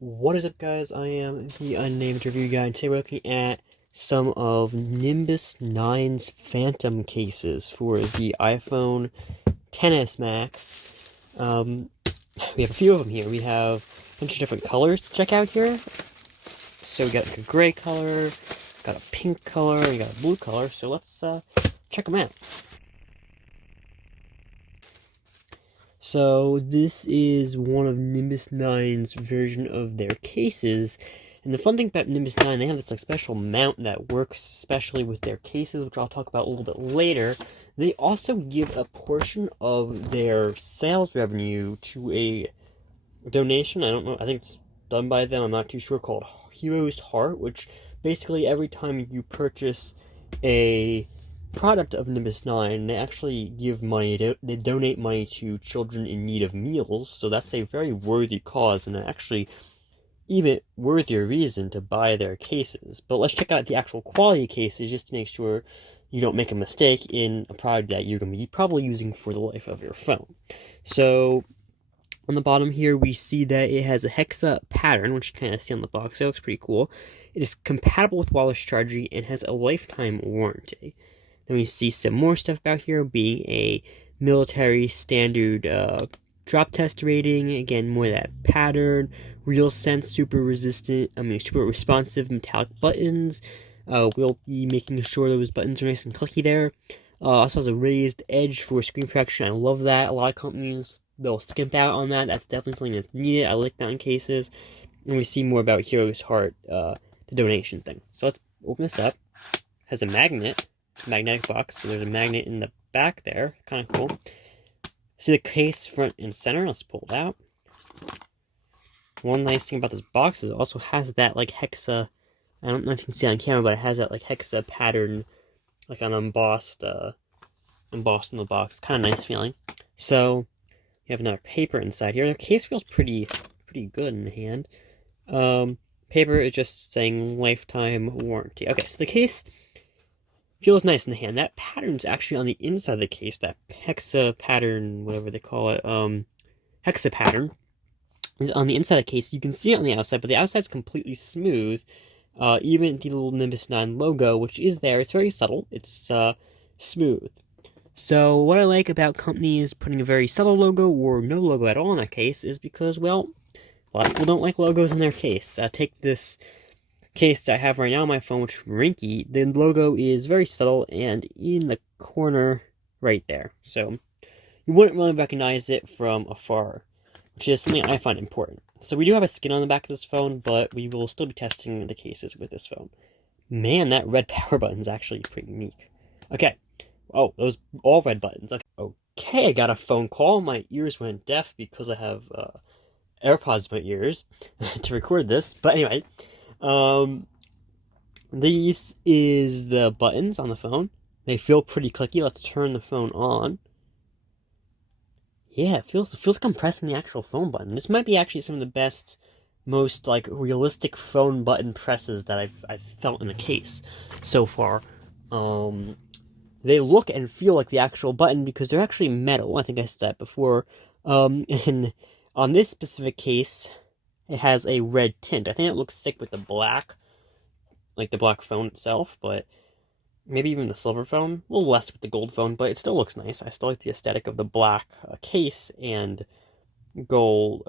What is up, guys? I am the Unnamed Review Guy, and today we're looking at some of Nimbus 9's Phantom cases for the iPhone XS Max. We have a few of them here. We have a bunch of different colors to check out here. So we got like a gray color, got a pink color, we got a blue color, so let's check them out. So this is one of Nimbus 9's version of their cases. And the fun thing about Nimbus 9, they have this like special mount that works especially with their cases, which I'll talk about a little bit later. They also give a portion of their sales revenue to a donation. I don't know, I think it's done by them, I'm not too sure, called Hero's Heart, which basically every time you purchase a product of Nimbus 9, they actually give money, they donate money to children in need of meals, so that's a very worthy cause, and actually even worthier reason to buy their cases. But let's check out the actual quality cases, just to make sure you don't make a mistake in a product that you're going to be probably using for the life of your phone. So on the bottom here, we see that it has a hexa pattern, which you kind of see on the box. It looks pretty cool. It is compatible with wireless charging and has a lifetime warranty. Then we see some more stuff about here, being a military standard drop test rating. Again, more of that pattern. Real sense, super responsive metallic buttons. We'll be making sure those buttons are nice and clicky there. Also has a raised edge for screen protection. I love that. A lot of companies, they'll skimp out on that. That's definitely something that's needed. I like that in cases. And we see more about Hero's Heart, the donation thing. So let's open this up. It has a magnetic box. So there's a magnet in the back there. Kind of cool. See the case front and center. Let's pull it out. One nice thing about this box is it also has that like hexa. I don't know if you can see it on camera, but it has that like hexa pattern, like an embossed on the box. Kind of nice feeling. So you have another paper inside here. The case feels pretty good in the hand. Paper is just saying lifetime warranty. Okay, so the case feels nice in the hand. That pattern's actually on the inside of the case. That hexa pattern, whatever they call it, hexa pattern, is on the inside of the case. You can see it on the outside, but the outside's completely smooth. Even the little Nimbus 9 logo, which is there, it's very subtle. It's smooth. So what I like about companies putting a very subtle logo or no logo at all in that case is because, well, a lot of people don't like logos in their case. Take this case I have right now on my phone, which is Rinky. The logo is very subtle and in the corner right there. So you wouldn't really recognize it from afar, which is something I find important. So we do have a skin on the back of this phone, but we will still be testing the cases with this phone. Man, that red power button is actually pretty unique. Okay. Oh, those all red buttons. Okay, I got a phone call. My ears went deaf because I have AirPods in my ears to record this. But anyway, these is the buttons on the phone. They feel pretty clicky. Let's turn the phone on. Yeah, it feels like I'm pressing the actual phone button. This might be actually some of the best, most like realistic phone button presses that I've felt in a case so far. They look and feel like the actual button because they're actually metal. I think I said that before. And on this specific case, it has a red tint. I think it looks sick with the black, like the black phone itself, but maybe even the silver phone. A little less with the gold phone, but it still looks nice. I still like the aesthetic of the black case and gold,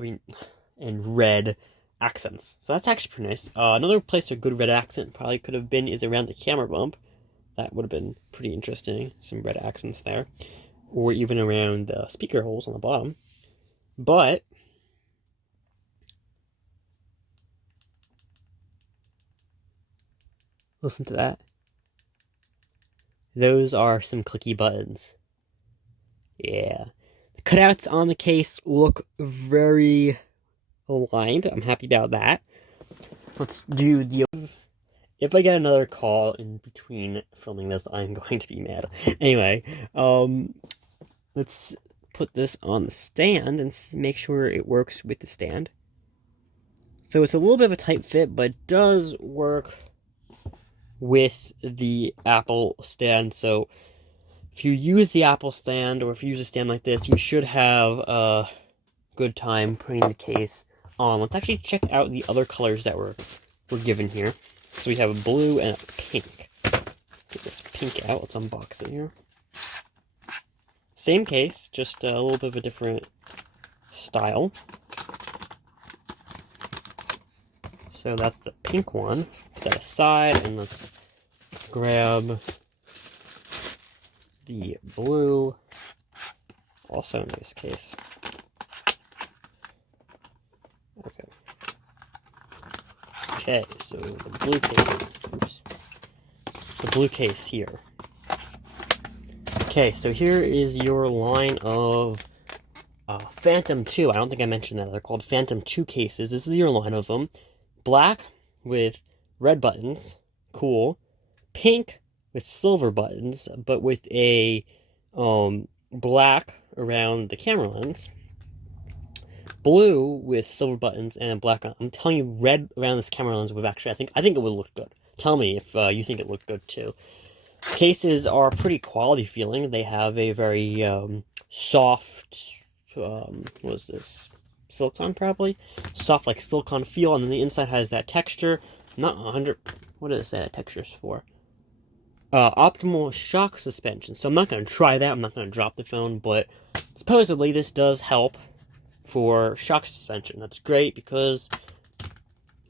and red accents. So that's actually pretty nice. Another place a good red accent probably could have been is around the camera bump. That would have been pretty interesting. Some red accents there. Or even around the speaker holes on the bottom. But listen to that. Those are some clicky buttons. Yeah. The cutouts on the case look very aligned. I'm happy about that. Let's do the... If I get another call in between filming this, I'm going to be mad. Anyway, let's put this on the stand and make sure it works with the stand. So it's a little bit of a tight fit, but it does work with the Apple stand. So if you use the Apple stand, or if you use a stand like this, you should have a good time putting the case Let's actually check out the other colors that were given here. So we have a blue and a pink. Get this pink out. Let's unbox it here. Same case, just a little bit of a different style. So that's the pink one. Put that aside, and let's grab the blue. Also a nice case. Okay, so the blue case. Oops. The blue case here. Okay, so here is your line of Phantom 2. I don't think I mentioned that. They're called Phantom 2 cases. This is your line of them. Black with red buttons. Cool. Pink with silver buttons, but with a black around the camera lens. Blue with silver buttons and black on. I'm telling you, red around this camera lens would actually, I think it would look good. Tell me if you think it looked good too. Cases are pretty quality feeling. They have a very soft, what is this? Silicone, probably? Soft, like silicone feel, and then the inside has that texture. Not 100, what is that texture's for? Optimal shock suspension. So I'm not going to try that. I'm not going to drop the phone, but supposedly this does help for shock suspension. That's great because,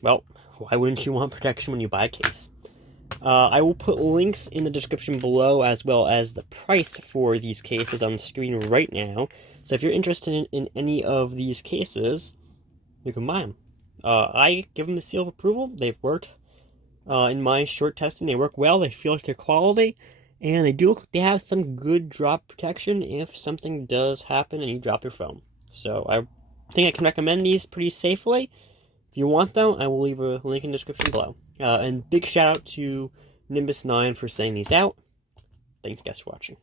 well, why wouldn't you want protection when you buy a case? I will put links in the description below, as well as the price for these cases on the screen right now. So if you're interested in any of these cases, you can buy them. I give them the seal of approval. They've worked in my short testing. They work well. They feel like they're quality, and they have some good drop protection if something does happen and you drop your phone. So I think I can recommend these pretty safely. If you want them, I will leave a link in the description below. And big shout out to Nimbus 9 for sending these out. Thank you guys for watching.